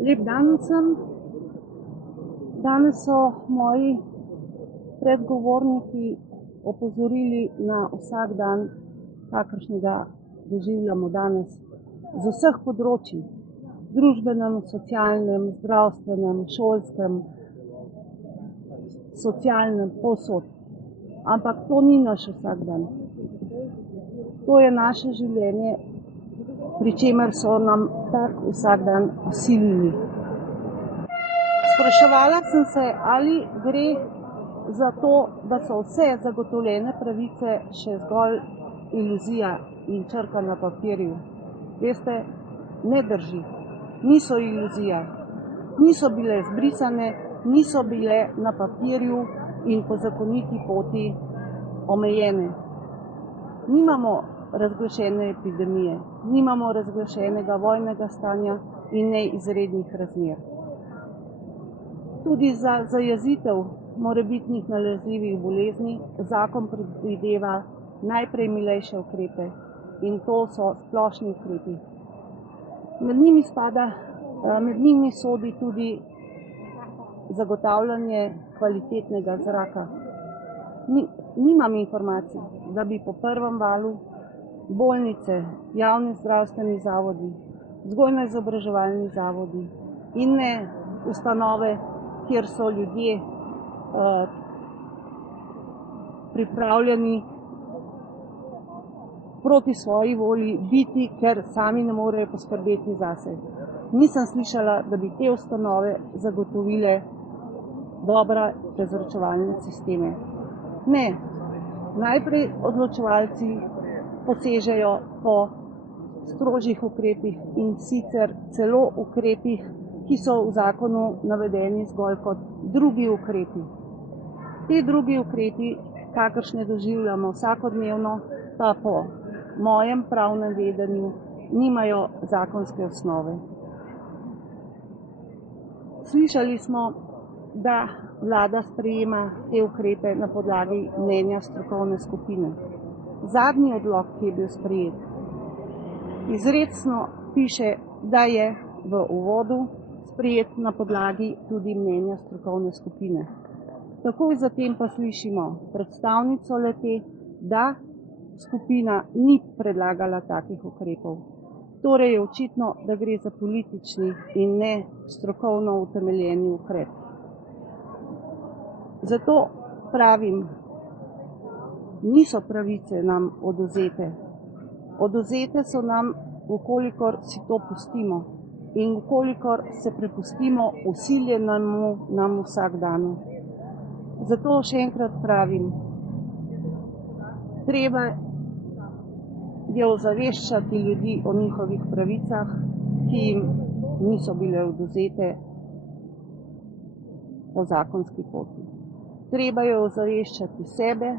Lep dan vsem. Danes so moji predgovorniki opozorili na vsak dan, kakršnega doživljamo danes, z vseh področij, družbenem, socialnem, zdravstvenem, šolskem, socialnem, povsod. Ampak to ni naš vsak dan. To je naše življenje, pri čemer so nam tak vsak dan vsilili. Spraševala sem se, ali gre za to, da so vse zagotovljene pravice še zgolj iluzija in črka na papirju. Veste, ne drži. Niso iluzija. Niso bile zbrisane, niso bile na papirju in po zakoniti poti omejene. Nimamo razglašene epidemije, nimamo razglašenega vojnega stanja in ne izrednih razmer. Tudi za zajezitev morebitnih nalezljivih bolezni zakon predvideva najprej milejše ukrepe in to so splošni ukrepi. Med njimi sodi tudi zagotavljanje kvalitetnega zraka. Nimam informacij, da bi po prvem valu bolnice, javni zdravstveni zavodi, vzgojno-izobraževalni zavodi in ne ustanove, kjer so ljudje pripravljeni proti svoji volji biti, ker sami ne morejo poskrbeti zase. Nisem slišala, da bi te ustanove zagotovile dobre prezračevalne sisteme. Ne, najprej odločevalci posežejo po strožjih ukrepih in sicer celo ukrepih, ki so v zakonu navedeni zgolj kot drugi ukrepi. Te drugi ukrepi, kakršne doživljamo vsakodnevno, pa po mojem pravnem vedenju nimajo zakonske osnove. Slišali smo, da vlada sprejema te ukrepe na podlagi mnenja strokovne skupine. Zadnji odlok, ki je bil sprejet, izrecno piše, da je v uvodu sprejet na podlagi tudi mnenja strokovne skupine. Takoj zatem pa slišimo predstavnico le-te, da skupina ni predlagala takih ukrepov. Torej je očitno, da gre za politični in ne strokovno utemeljeni ukrep. Zato pravim, niso pravice nam odvzete. Odvzete so nam, vkolikor si to pustimo in vkolikor se prepustimo vsiljenemu nam vsakdanu. Zato še enkrat pravim, treba je ozaveščati ljudi o njihovih pravicah, ki jim niso bile odvzete po zakonski poti. Treba je ozaveščati sebe,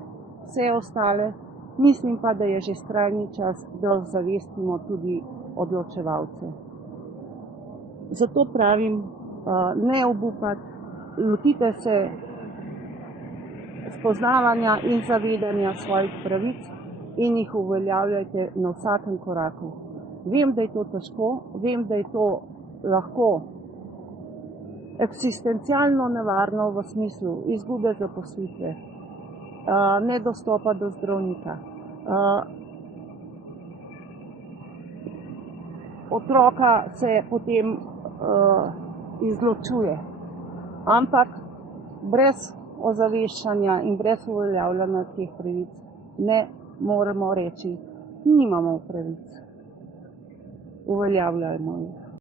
vse ostale, mislim pa, da je že skrajni čas, da ozavestimo tudi odločevalce. Zato pravim, ne obupati, lotite se spoznavanja in zavedanja svojih pravic in jih uveljavljajte na vsakem koraku. Vem, da je to težko, vem, da je to lahko eksistencialno nevarno v smislu izgube zaposlitve, nedostopa do zdravnika, otroka se potem izločuje, ampak brez ozaveščanja in brez uveljavljanja teh pravic ne moremo reči, nimamo pravic, uveljavljajmo jih.